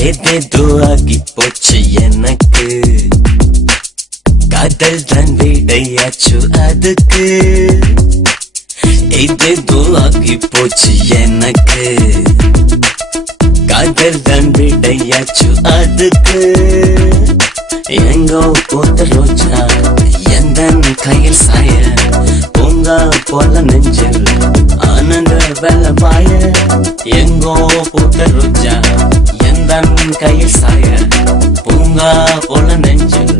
ஏதேதோஆகி போச்சு எனக்கு காதல் தான் விடையாச்சு அதுக்கு ஏதேதோஆகி போச்சு எனக்கு காதல் தான் விடையாச்சு அதுக்கு எங்கோ பூத்த ரோஜா எந்தன் கையில் சாய பூங்கா போல நெஞ்சில் ஆனந்த வெள்ளபாய எங்கோ பூத்த ரோஜா எந்தன் கையில் சாய பூங்கா போல நெஞ்சில்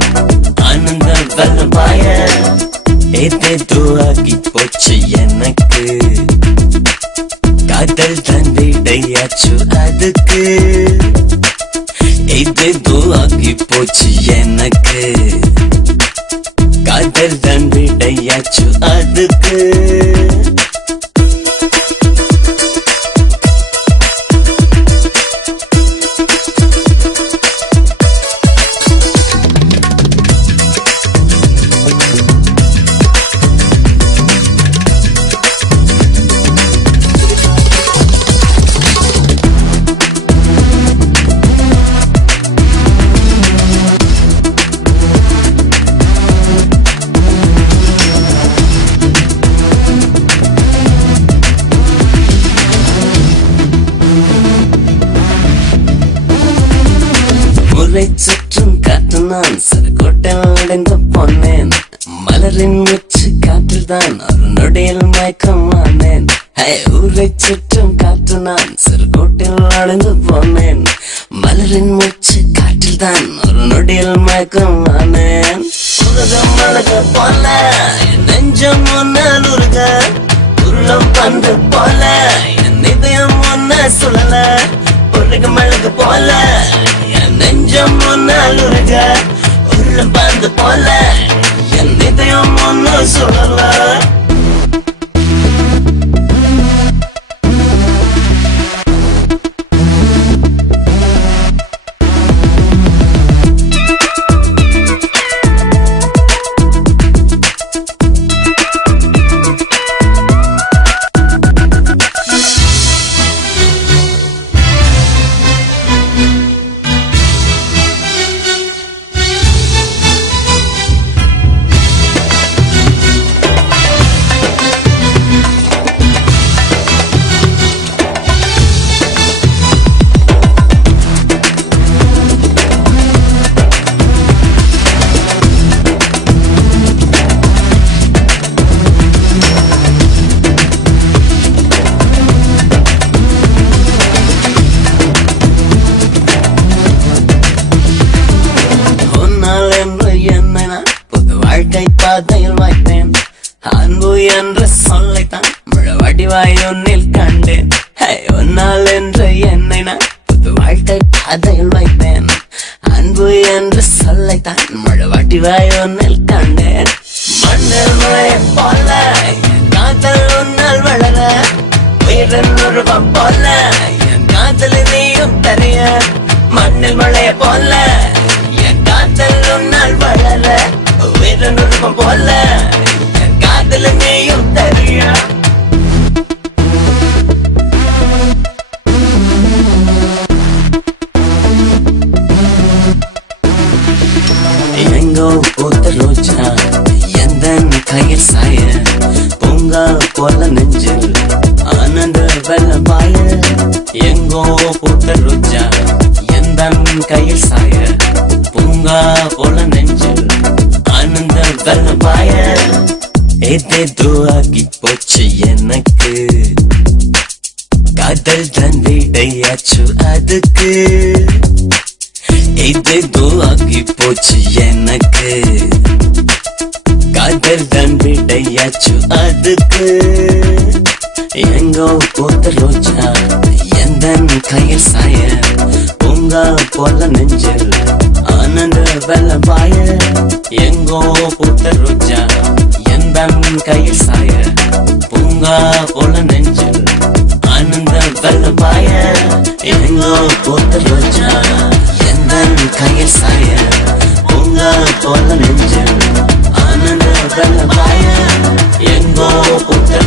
ஆனந்த வெள்ளபாய ஏதேதோஆகி போச்சு எனக்கு காதல் தான் விடையாச்சு அதுக்கு ஏதேதோஆகி போச்சு எனக்கு காதல் தான் விடையாச்சு அதுக்கு சுற்றும் காற்று நான் சரக்கோட்டில் அடைந்து போனேன் மலரின் மூச்சு காற்றில் தான் ஒரு நொடியில் மயக்கமானேன் ஊரை சுற்றும் காற்று நான் சரக்கோட்டில் அடைந்து போனேன் மலரின் மூச்சு காற்றில் தான் ஒரு நொடியில் மயக்கமானேன் உலகம் அழக போல என் நெஞ்சம் ஒன்னால் உருக உருளம் பந்து போல என் இதயம் ஒன்ன சுழல உலகம் அழகு போல நெஞ்சம் ஒன்னால் உருக உருளம் பந்து போல என் இதயம் ஒன்னு சுழல பாதையில் வைத்தேன் அன்பு என்ற சொல்லைத்தான் முழவடிவாய் உன்னில் கண்டேன் உன்னால் என்று என்னை நான் புது வாழ்க்கை பாதையில் வைத்தேன் அன்பு என்ற சொல்லைத்தான் முழவடிவாய் உன்னில் கண்டேன் மண்ணில் மழை போல காதல் உன்னால் வளர உயிரின் உருவம் போல என் காதல் நீயும் தெரிய மண்ணில் மழைய போல என் காதல் உன்னால் வளர உயிரின் உருவம் போல என் காதல் நீயும் தெரிய எங்கோ பூத்த ரோஜா எந்தன் கையில் சாய பூங்கா போல நெஞ்சில் ஆனந்த வெள்ளபாய எங்கோ பூத்த ரோஜா எந்தன் கையில் சாய பூங்கா போல நெஞ்சில் ஆனந்த வெள்ளபாய ஏதேதோஆகி போச்சு எனக்கு காதல் தான் விடையாச்சு அதுக்கு ஏதேதோஆகி போச்சு எனக்கு காதல் தான் விடையாச்சு அதுக்கு எங்கோ பூத்த ரோஜா எந்தன் கையில் சாய பூங்கா போல நெஞ்சில் ஆனந்த வெள்ளபாய எங்கோ பூத்த ரோஜா கையில் சாய பூங்கா போல நெஞ்சில் ஆனந்த வெள்ளம் பாய எங்கோ போத்த ரோஜா எந்த கையில் சாய பூங்கா போல நெஞ்சில் ஆனந்த வெள்ளம் பாய எங்கோ போத்த